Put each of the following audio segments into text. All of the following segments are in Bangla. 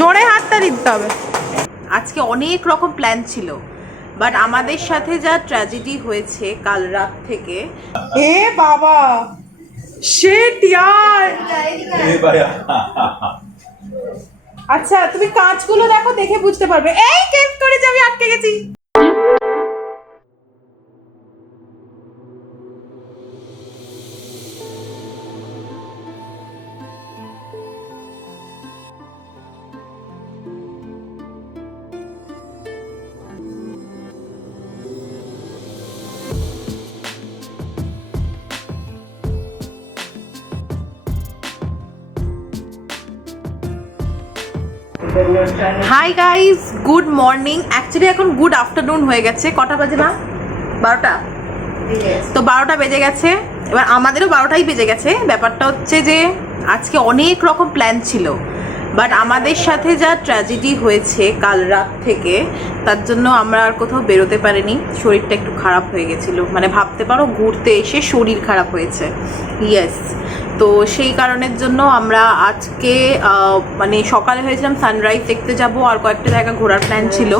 জোরে হাতটা দিতে হবে। আজকে অনেক রকম প্ল্যান ছিল, বাট আমাদের সাথে যা ট্র্যাজেডি হয়েছে কাল রাত থেকে, এ বাবা শিট ইয়ার। আচ্ছা তুমি কাঁচগুলো দেখো, দেখে বুঝতে পারবে। এই কেস করেছি, আমি আটকে গেছি। Hi guys, good morning. Actually এখন গুড আফটারনুন হয়ে গেছে। কটা বাজে না? 12টা। তো 12টা বেজে গেছে, এবার আমাদেরও 12টাই বেজে গেছে। ব্যাপারটা হচ্ছে যে আজকে অনেক রকম প্ল্যান ছিল, বাট আমাদের সাথে যা ট্র্যাজেডি হয়েছে কাল রাত থেকে, তার জন্য আমরা আর কোথাও বেরোতে পারিনি। শরীরটা একটু খারাপ হয়ে গেছিলো, মানে ভাবতে পারো ঘুরতে এসে শরীর খারাপ হয়েছে। ইয়েস, তো সেই কারণের জন্য আমরা আজকে মানে সকালে হয়েছিলাম সানরাইজ দেখতে যাব, আর কয়েকটা জায়গা ঘোরার প্ল্যান ছিল,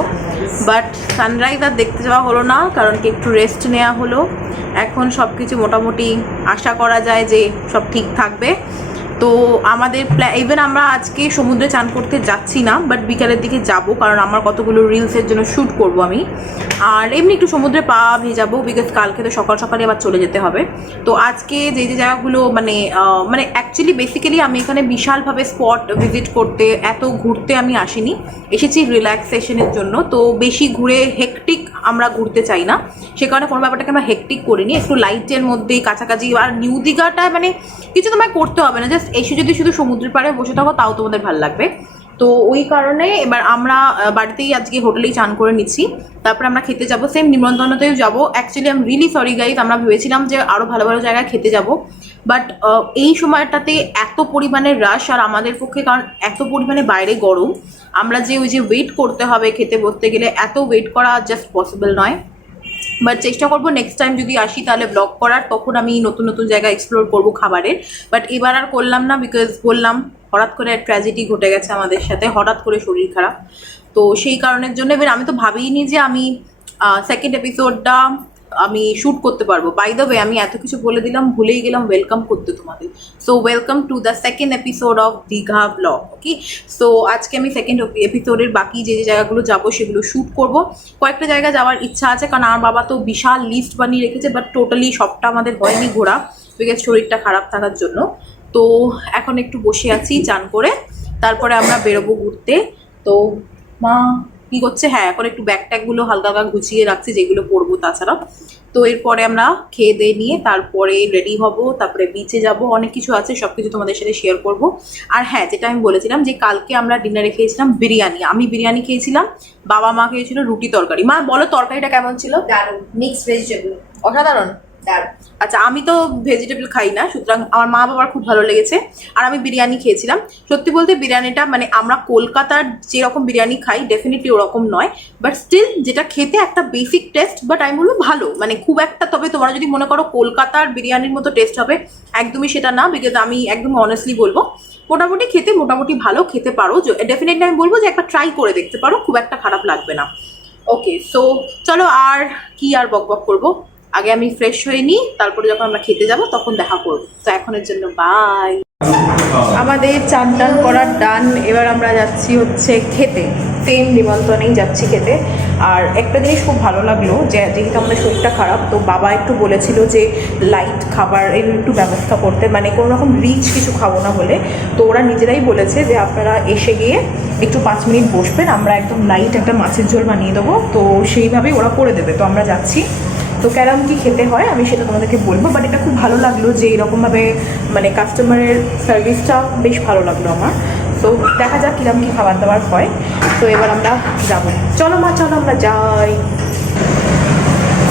বাট সানরাইজ আর দেখতে যাওয়া হলো না, কারণ কি একটু রেস্ট নেওয়া হলো। এখন সব কিছু মোটামুটি আশা করা যায় যে সব ঠিক থাকবে। তো আমাদের ইভেন আমরা আজকে সমুদ্রে চান করতে যাচ্ছি না, বাট বিকালের দিকে যাব, কারণ আমার কতগুলো রিলসের জন্য শ্যুট করব আমি, আর এমনি একটু সমুদ্রে পা ভেজাবো, বিকজ কালকে তো সকাল সকালে আবার চলে যেতে হবে। তো আজকে যে যে জায়গাগুলো মানে অ্যাকচুয়ালি বেসিক্যালি আমি এখানে বিশালভাবে স্পট ভিজিট করতে, এত ঘুরতে আমি আসিনি, এসেছি রিল্যাক্সেশনের জন্য। তো বেশি ঘুরে হেকটিক আমরা ঘুরতে চাই না, সে কারণে কোনো ব্যাপারটাকে আমরা হেকটিক করিনি, একটু লাইটের মধ্যেই কাছাকাছি। আর নিউ দীঘাটা মানে কিছু তোমায় করতে হবে না, জাস্ট এসে যদি শুধু সমুদ্রের পাড়ে বসে থাকো তাও তোমাদের ভালো লাগবে। তো ওই কারণে এবার আমরা বাড়িতেই আজকে হোটেলেই চান করে নিচ্ছি, তারপরে আমরা খেতে যাব, সেম নিমন্ত্রণতেও যাবো। Actually I am really sorry guys, আমরা ভেবেছিলাম যে আরও ভালো ভালো জায়গায় খেতে যাব, বাট এই সময়টাতে এত পরিমাণে রাশ, আর আমাদের পক্ষে কারণ এত পরিমাণে বাইরে গরম, আমরা যে ওই যে ওয়েট করতে হবে খেতে বসতে গেলে, এত ওয়েট করা জাস্ট পসিবল নয়। বাট চেষ্টা করবো নেক্সট টাইম যদি আসি তাহলে ব্লগ করার, তখন আমি নতুন নতুন জায়গা এক্সপ্লোর করবো খাবারের। বাট এবার আর করলাম না, বিকজ বললাম হঠাৎ করে ট্র্যাজেডি ঘটে গেছে আমাদের সাথে, হঠাৎ করে শরীর খারাপ। তো সেই কারণের জন্য এবার আমি তো ভাবিনি যে আমি সেকেন্ড এপিসোডটা আমি শ্যুট করতে পারবো। বাই দ্য ওয়ে, আমি এত কিছু বলে দিলাম, ভুলেই গেলাম ওয়েলকাম করতে তোমাদের। So welcome to the second episode of Digha blog. Okay, so আজকে আমি সেকেন্ড এপিসোডের বাকি যে যে জায়গাগুলো যাবো সেগুলো শ্যুট করব। কয়েকটা জায়গা যাওয়ার ইচ্ছা আছে, কারণ আমার বাবা তো বিশাল লিস্ট বানিয়ে রেখেছে, বাট টোটালি সবটা আমাদের হয়নি ঘোরা, বিকজ শরীরটা খারাপ থাকার জন্য। তো এখন একটু বসে আছি চান করে, তারপরে আমরা বেরোবো ঘুরতে। তো মা কী করছে? হ্যাঁ, এখন একটু ব্যাগ ট্যাগগুলো হালকা হালকা গুছিয়ে রাখছি, যেগুলো পরবো তাছাড়া। তো এরপরে আমরা খেয়ে দিয়ে নিয়ে তারপরে রেডি হব, তারপরে বিচে যাব, অনেক কিছু আছে, সব কিছু তোমাদের সাথে শেয়ার করব। আর হ্যাঁ, যেটা আমি বলেছিলাম যে কালকে আমরা ডিনারে খেয়েছিলাম বিরিয়ানি, আমি বিরিয়ানি খেয়েছিলাম, বাবা মা খেয়েছিল রুটি তরকারি। মা বলো তরকারিটা কেমন ছিল? দারুণ, মিক্স ভেজিটেবল, অসাধারণ। আচ্ছা, আমি তো ভেজিটেবল খাই না, সুতরাং আমার মা বাবার খুব ভালো লেগেছে। আর আমি বিরিয়ানি খেয়েছিলাম, সত্যি বলতে বিরিয়ানিটা মানে আমরা কলকাতার যেরকম বিরিয়ানি খাই ডেফিনেটলি ওরকম নয়, বাট স্টিল যেটা খেতে একটা বেসিক টেস্ট, বাট আমি বলবো ভালো, মানে খুব একটা। তবে তোমরা যদি মনে করো কলকাতার বিরিয়ানির মতো টেস্ট হবে, একদমই সেটা না, বিকজ আমি একদম অনেস্টলি বলবো মোটামুটি খেতে মোটামুটি ভালো, খেতে পারো ডেফিনেটলি। আমি বলবো যে একবার ট্রাই করে দেখতে পারো, খুব একটা খারাপ লাগবে না। ওকে, সো চলো, আর কি আর বকবক করবো, আগে আমি ফ্রেশ হয়ে নিই, তারপরে যখন আমরা খেতে যাব তখন দেখা করব। তো এখনের জন্য বাই। আমাদের চান টান করার ডান, এবার আমরা যাচ্ছি হচ্ছে খেতে, সেম নিমন্ত্রণেই যাচ্ছি খেতে। আর একটা জিনিস খুব ভালো লাগলো, যে যেহেতু আমাদের শরীরটা খারাপ, তো বাবা একটু বলেছিল যে লাইট খাবার এগুলো একটু ব্যবস্থা করতে, মানে কোনো রকম রিচ কিছু খাবো না বলে। তো ওরা নিজেরাই বলেছে যে আপনারা এসে গিয়ে একটু 5 মিনিট বসবেন, আমরা একদম লাইট একটা মাছের ঝোল বানিয়ে দেবো, তো সেইভাবেই ওরা করে দেবে। তো আমরা যাচ্ছি, তো কেরম কী খেতে হয় আমি সেটা তোমাদেরকে বলবো। বাট এটা খুব ভালো লাগলো যে এরকমভাবে মানে কাস্টমারের সার্ভিসটা বেশ ভালো লাগলো আমার। তো দেখা যাক কীরকম কী খাবার দাবার হয়। তো এবার আমরা যাবো, চলো মা, চলো আমরা যাই।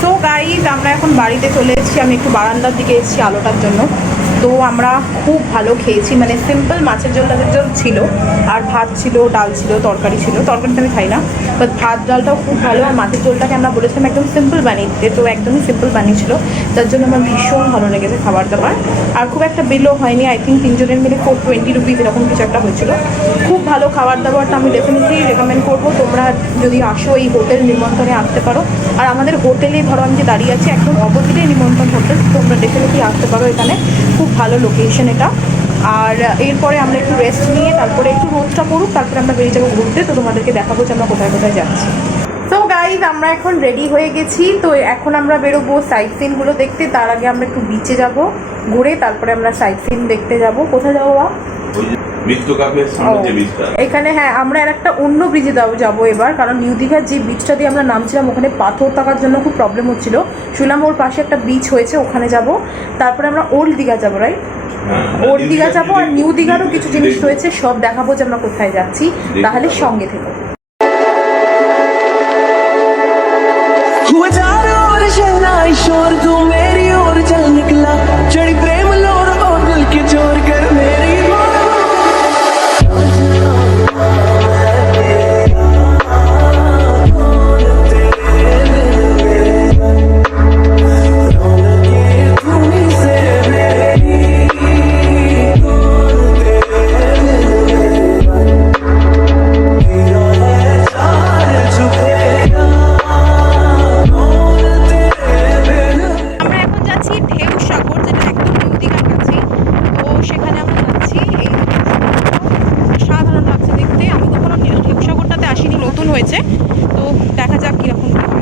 তো গাইজ, আমরা এখন বাড়িতে চলে এসেছি, আমি একটু বারান্দার দিকে এসেছি আলোটার জন্য। তো তো আমরা খুব ভালো খেয়েছি, মানে সিম্পল মাছের ঝোল টাছের ঝোল ছিল, আর ভাত ছিল, ডাল ছিল, তরকারি ছিল। তরকারিটা আমি খাই না, বাট ভাত ডালটাও খুব ভালো। আর মাছের ঝোলটাকে আমরা বলেছিলাম একদম সিম্পল বানিয়ে দিতে, তো একদমই সিম্পল বানিয়েছিল, যার জন্য আমার ভীষণ ভালো লেগেছে খাবার দাবার। আর খুব একটা বিলও হয়নি, আই থিঙ্ক 3 জনের মিলে 420 রুপিস এরকম কিছু একটা হয়েছিল। খুব ভালো খাবার দাবারটা আমি ডেফিনেটলি রেকমেন্ড করবো। তোমরা যদি আসো এই হোটেল নিমন্ত্রণে আসতে পারো। আর আমাদের হোটেলে ধরো আমি যে দাঁড়িয়ে আছি একদম অপোজিটে নিমন্ত্রণ হোটেল, তোমরা ডেফিনেটলি আসতে পারো এখানে, খুব ভালো লোকেশন এটা। আর এরপরে আমরা একটু রেস্ট নিয়ে তারপরে একটু রোদটা পড়ুক, তারপরে আমরা বেরিয়ে যাবো ঘুরতে। তো তোমাদেরকে দেখাবো যে আমরা কোথায় কোথায় যাচ্ছি। তো গাইজ আমরা এখন রেডি হয়ে গেছি, তো এখন আমরা বেরোবো সাইট সিনগুলো দেখতে। তার আগে আমরা একটু বিচে যাব ঘুরে, তারপরে আমরা সাইট সিন দেখতে যাব। কোথায় যাবো বা এখানে, হ্যাঁ আমরা আর একটা অন্য ব্রিজে যাবো এবার, কারণ নিউ দীঘার যে বিচটা দিয়ে আমরা নামছিলাম ওখানে পাথর থাকার জন্য খুব প্রবলেম হচ্ছিল। শুনলাম ওর পাশে একটা বিচ হয়েছে, ওখানে যাব। তারপরে আমরা ওল্ড দীঘা যাবো, রাইট? ওল্ড দীঘা যাবো, আর নিউ দীঘারও কিছু জিনিস রয়েছে, সব দেখাবো যে আমরা কোথায় যাচ্ছি। তাহলে সঙ্গে থেকো। शोर तू मेरी ओर चल निकला, चढ़ी प्रेम लोर और दिल के चोर कर मेरी হয়েছে, তো দেখা যাক কিরকম হয়।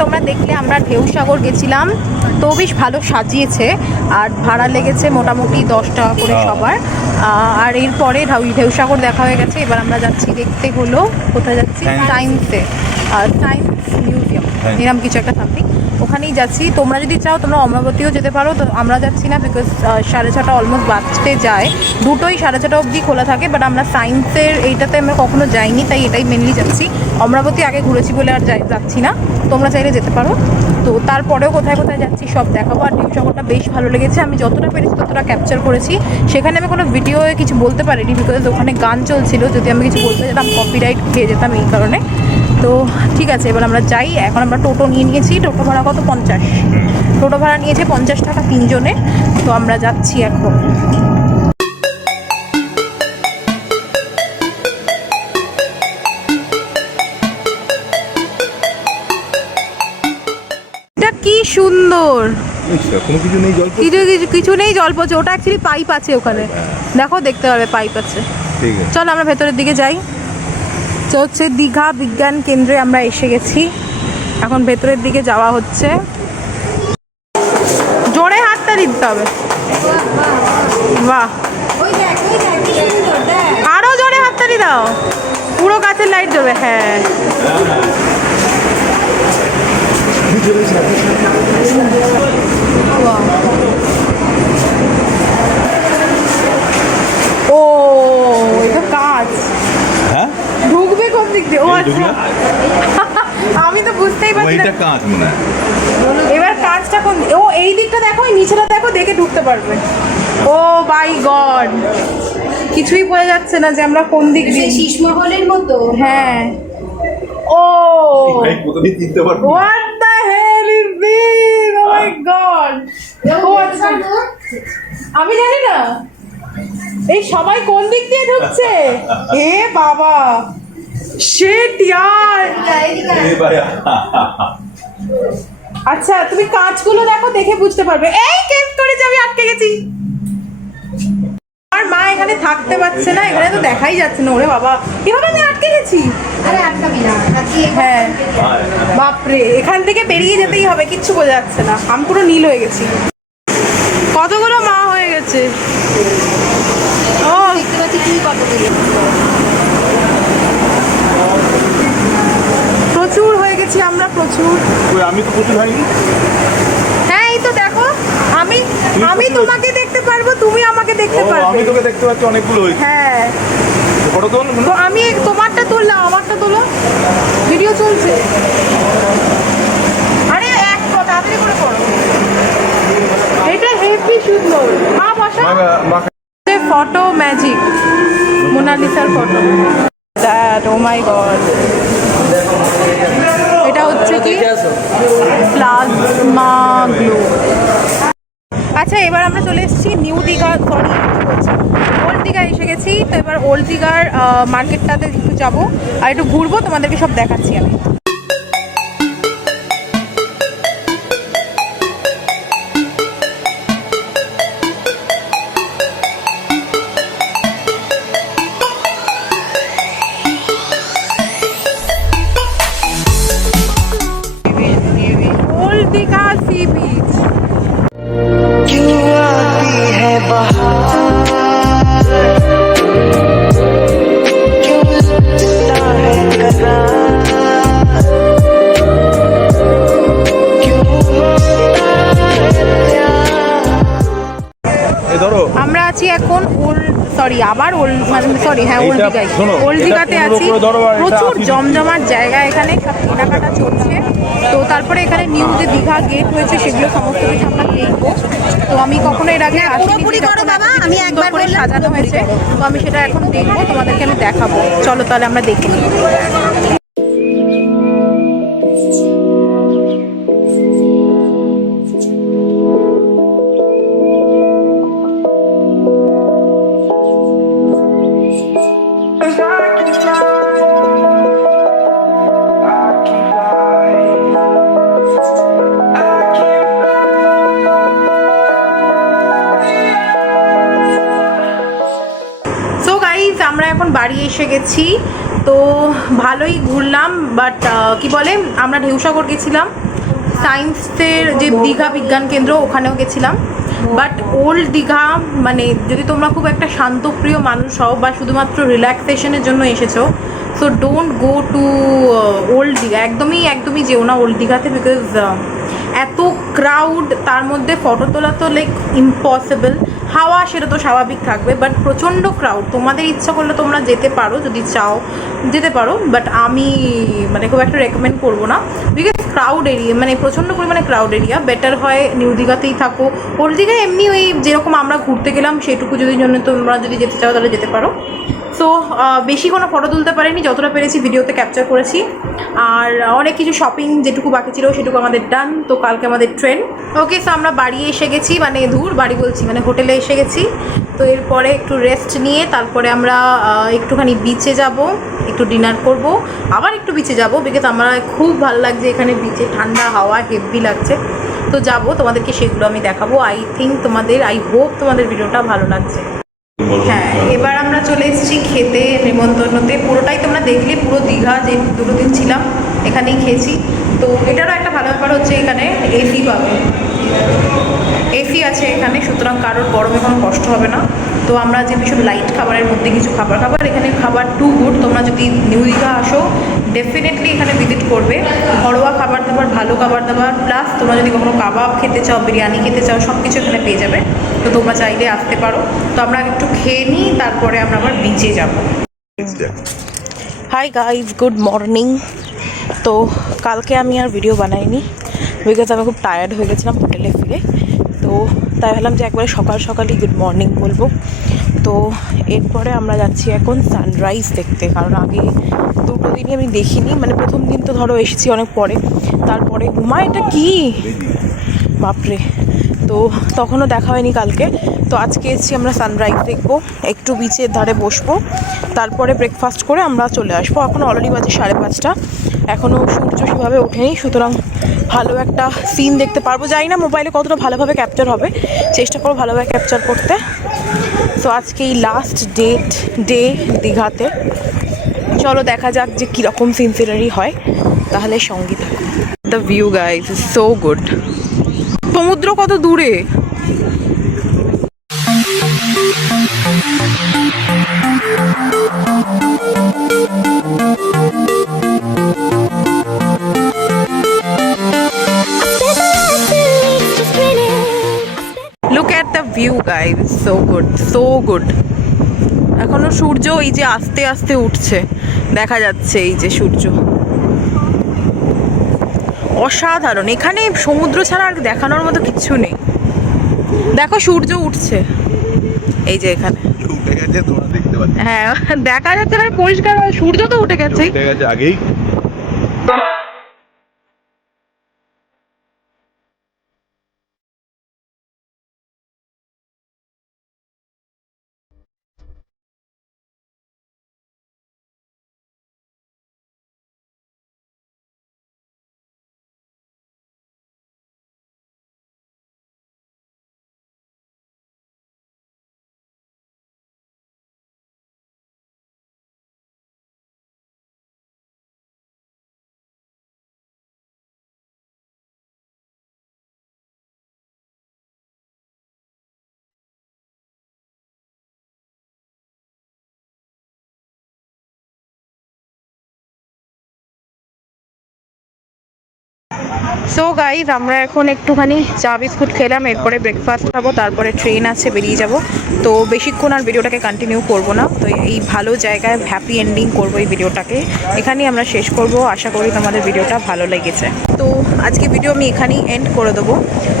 তোমরা দেখলে আমরা ঢেউসাগর গেছিলাম, তো বেশ ভালো সাজিয়েছে, আর ভাড়া লেগেছে মোটামুটি 10 টাকা করে সবার। আর এরপরে ঢেউসাগর দেখা হয়ে গেছে, এবার আমরা যাচ্ছি দেখতে হলো কোথায় যাচ্ছি, সায়েন্সে, সায়েন্স মিউজিয়াম এরকম কিছু একটা সামথিং, ওখানেই যাচ্ছি। তোমরা যদি চাও তোমরা অমরাবতীও যেতে পারো, তো আমরা যাচ্ছি না, বিকজ 6:30 অলমোস্ট বাজতে যায়, দুটোই 6:30 অবধি খোলা থাকে। বাট আমরা সায়েন্সের এইটাতে আমরা কখনো যাইনি, তাই এটাই মেনলি যাচ্ছি। অমরাবতী আগে ঘুরেছি বলে আর যাচ্ছি না, তোমরা চাইলে যেতে পারো। তো তারপরেও কোথায় কোথায় যাচ্ছি সব দেখাবো। আর ঢেউসাগরটা বেশ ভালো লেগেছে, আমি যতটা পেরেছি ততটা ক্যাপচার করেছি। সেখানে আমি কোনো ভিডিওয়ে কিছু বলতে পারিনি, বিকজ ওখানে গান চলছিল, যদি আমি কিছু বলতে যেতাম কপিরাইট খেয়ে যেতাম এই কারণে। তো ঠিক আছে, এবার আমরা যাই। এখন আমরা টোটো নিয়েছি, টোটো ভাড়া কত? 50। টোটো ভাড়া নিয়েছে 50 টাকা 3 জনের। তো আমরা যাচ্ছি এখন। এটা কি সুন্দর, কিছু নেই, জল পড়ছে। ওটা অ্যাকচুয়ালি পাইপ আছে ওখানে, দেখো দেখতে পারবে পাইপ আছে। চলো আমরা ভেতরের দিকে যাই। তো হচ্ছে দীঘা বিজ্ঞান কেন্দ্রে আমরা এসে গেছি, এখন ভেতরের দিকে যাওয়া হচ্ছে। জোরে হাতটা দিতে হবে, বাহ, আরো জোরে হাততালি দাও, পুরো গাছের লাইট জ্বলবে। হ্যাঁ ও, এটা কাজ, হ্যাঁ ঢুকবে কোন দিক দিয়ে? ও আচ্ছা, আমি তো বুঝতেই পারছি না। এবার কাজটা কোন? ও এই দিকটা দেখো, এই নিচেটা দেখো, দেখে ঢুকতে পারবে। ও মাই গড, কিছুই বোঝা যাচ্ছে না যে আমরা কোন দিক দিয়ে। শীষমহলের মতো। হ্যাঁ, oh what the hell is this? Oh my God, ও আচ্ছা, আমি জানি না এই সবাই কোন দিক দিয়ে ঢুকছে। এ বাবা, শিট ইয়ার। আচ্ছা তুমি কাঁচগুলো দেখো, দেখে বুঝতে পারবে। এই কেস করেছে, আমি আটকে গেছি। আর মা এখানে থাকতে পারছে না, এখানে তো দেখাই যাচ্ছে না। ওরে বাবা, এভাবে আমি আটকে গেছি। আরে আটকাবি না, হ্যাঁ বাপরে, এখান থেকে বেরিয়ে যেতেই হবে, কিচ্ছু বোঝা যাচ্ছে না। আমি পুরো নীল হয়ে গেছি। কতগুলো মা হয়ে হচ্ছে। ও দেখতে পাচ্ছি তুই কত দিলি। প্রচুর হয়ে গেছি আমরা, প্রচুর। আমি তো প্রচুর হয়নি। হ্যাঁ এই তো দেখো, আমি আমি প্রচুর তোমাকে দেখতে পারবো, তুমি আমাকে দেখতে পারবে। আমি তোকে দেখতে পাচ্ছি অনেকগুলো হয়েছে। হ্যাঁ ফটো তোল। তো আমি তোমারটা তুললাম, আমারটা তোলো, ভিডিও চলছে। আরে এক তাড়াতাড়ি করে করো, এটা হেভি সুন্দর। মা বসা ফটো ম্যাজিক, মোনালিসার photo. That oh my God, এটা হচ্ছে কি প্লাজমা গ্লো। আচ্ছা এবার আমরা চলে এসেছি new Digha, sorry old Digha এসে গেছি। তো এবার ওল্ড দীঘার মার্কেটটাতে একটু যাবো আর একটু ঘুরবো, তোমাদেরকে সব দেখাচ্ছি আমি। ओल्ड दीघा सी बीच। क्यों आती है बहार, क्यों लगता है करार, क्यों होता है प्यार। এই ধরো আমরা আছি এখন সরি হ্যাঁ ওল্ড এইটা দীঘায়। শোনো, ওল্ড এটা দীঘাতে 15 আছি, করে ধরো আর এটা প্রচুর 80 জমজমাট জায়গা, এখানে সব কেনাকাটা চলছে। তো তারপরে এখানে নিউ যে দীঘা গেট হয়েছে সেগুলো সমস্ত কিছু আমরা দেখবো। তো আমি কখনো এর আগে পুরোপুরি করো বাবা, আমি একবার করে বললাম সাজানো হয়েছে, তো আমি সেটা এখন দেখবো, তোমাদেরকে আমি দেখাবো। চলো তাহলে আমরা দেখে নিই। সো গাইজ আমরা এখন বাড়ি এসে গেছি। তো ভালোই ঘুরলাম, বাট কি বলে আমরা ঢেউসাগর গেছিলাম, সায়েন্সের যে দীঘা বিজ্ঞান কেন্দ্র ওখানেও গেছিলাম। বাট ওল্ড দীঘা মানে যদি তোমরা খুব একটা শান্তপ্রিয় মানুষ হও বা শুধুমাত্র রিল্যাক্সেশনের জন্য এসেছো, so don't go to old Digha. একদমই যেও না ওল্ড দীঘাতে, বিকজ এত ক্রাউড, তার মধ্যে ফটো তোলা তো লাইক ইম্পসিবল। হাওয়া সেটা তো স্বাভাবিক থাকবে, বাট প্রচণ্ড ক্রাউড। তোমাদের ইচ্ছা করলে তোমরা যেতে পারো, যদি চাও যেতে পারো, বাট আমি মানে খুব একটা রেকমেন্ড করবো না, বিকজ ক্রাউড এরিয়া, মানে প্রচণ্ড পরিমাণে ক্রাউড এরিয়া। বেটার হয় নিউ দীঘাতেই থাকো। ওল্ড দীঘায় এমনি ওই যেরকম আমরা ঘুরতে গেলাম সেটুকু যদি জন্য তোমরা যদি যেতে চাও তাহলে যেতে পারো। সো বেশি কোনো ফটো তুলতে পারিনি, যতটা পেরেছি ভিডিওতে ক্যাপচার করেছি। আর অনেক কিছু শপিং যেটুকু বাকি ছিল সেটুকু আমাদের ডান। তো কালকে আমাদের ট্রেন। ওকে, সো আমরা বাড়ি এসে গেছি, মানে বাড়ি বলছি মানে হোটেলে এসে গেছি। তো এরপরে একটু রেস্ট নিয়ে তারপরে আমরা একটুখানি বিচে যাব, একটু ডিনার করব, আবার একটু বিচে যাব, বিকজ আমার খুব ভালো লাগছে এখানে বিচে, ঠান্ডা হাওয়া হেভি লাগছে। তো যাব, তোমাদেরকে সেগুলো আমি দেখাবো। আই হোপ তোমাদের ভিডিওটা ভালো লাগছে। হ্যাঁ, এবার আমরা চলে এসেছি খেতে, নেমন্তন্নতে। পুরোটাই তোমরা দেখলে, পুরো দীঘা যে 2 দিন ছিলাম এখানেই খেয়েছি। তো এটারও একটা ভালো ব্যাপার হচ্ছে এখানে এসি পাবে, এসি আছে এখানে, সুতরাং কারোর গরমে কোনো কষ্ট হবে না। তো আমরা যে ভীষণ লাইট খাবারের মধ্যে কিছু খাবার এখানে খাবার টু গুড। তোমরা যদি নিউ দীঘা আসো ডেফিনেটলি এখানে ভিজিট করবে। ঘরোয়া খাবার দাবার, ভালো খাবার দাবার, প্লাস তোমরা যদি কখনো কাবাব খেতে চাও, বিরিয়ানি খেতে চাও, সব কিছু এখানে পেয়ে যাবে। তো তোমরা চাইলে আসতে পারো। তো আমরা একটু খেয়ে নিই, তারপরে আমরা আবার বিচে যাবো। Hi guys, good morning. তো কালকে আমি আর ভিডিও বানাইনি, বিকজ আমি খুব টায়ার্ড হয়ে গেছিলাম হোটেলে ফিরে। তো তাই ভাবলাম যে একবারে সকালই গুড মর্নিং বলবো। তো এরপরে আমরা যাচ্ছি এখন সানরাইজ দেখতে, কারণ আগে 2 দিনই আমি দেখিনি। মানে প্রথম দিন তো ধরো এসেছি অনেক পরে, তারপরে এটা কি বাপরে, তো তখনও দেখা হয়নি কালকে। তো আজকে এসেছি আমরা সানরাইজ দেখবো, একটু বিচের ধারে বসবো, তারপরে ব্রেকফাস্ট করে আমরা চলে আসবো। এখন অলরেডি বাজে 5:30, এখনও সূর্য সেভাবে ওঠেনি, সুতরাং ভালো একটা সিন দেখতে পারবো। জানি না মোবাইলে কতটা ভালোভাবে ক্যাপচার হবে, চেষ্টা করবো ভালোভাবে ক্যাপচার করতে। সো আজকে এই লাস্ট ডে দীঘাতে, চলো দেখা যাক যে কীরকম সিনসিনারি হয়, তাহলে সঙ্গী থাকো। The view guys is so good. সমুদ্র কত দূরে। Guys, so good, so good. এখনো সূর্য এই যে আস্তে আস্তে উঠছে, দেখা যাচ্ছে এই যে সূর্য, অসাধারণ। এখানে সমুদ্র ছাড়া আর দেখানোর মতো কিচ্ছু নেই। দেখো সূর্য উঠছে এই যে এখানে, উঠে গেছে, তোমরা দেখতে পাচ্ছ। হ্যাঁ দেখা যাচ্ছে না পরিষ্কার, সূর্য তো উঠে গেছে। উঠে গেছে আগেই। সো গাইজ, আমরা এখন একটুখানি চা বিস্কুট খেলাম, এরপরে ব্রেকফাস্ট খাবো, তারপরে ট্রেন আছে, বেরিয়ে যাব। তো বেশিক্ষণ আর ভিডিওটাকে কন্টিনিউ করব না, তো এই ভালো জায়গায় হ্যাপি এন্ডিং করব এই ভিডিওটাকে, এখানেই আমরা শেষ করব। আশা করি তোমাদের ভিডিওটা ভালো লেগেছে। তো আজকে ভিডিও আমি এখানেই এন্ড করে দেবো।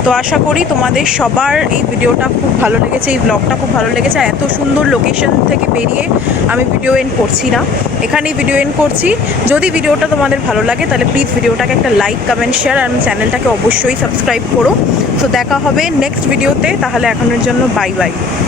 তো আশা করি তোমাদের সবার এই ভিডিওটা খুব ভালো লেগেছে, এই ব্লগটা খুব ভালো লেগেছে। এত সুন্দর লোকেশন থেকে বেরিয়ে আমি ভিডিও এন্ড করছি না, এখানেই ভিডিও এন্ড করছি। যদি ভিডিওটা তোমাদের ভালো লাগে তাহলে প্লিজ ভিডিওটাকে একটা লাইক, কমেন্ট, শেয়ার আর চ্যানেলটাকে অবশ্যই সাবস্ক্রাইব করো। তো দেখা হবে নেক্সট ভিডিওতে, তাহলে এখনের জন্য বাই বাই।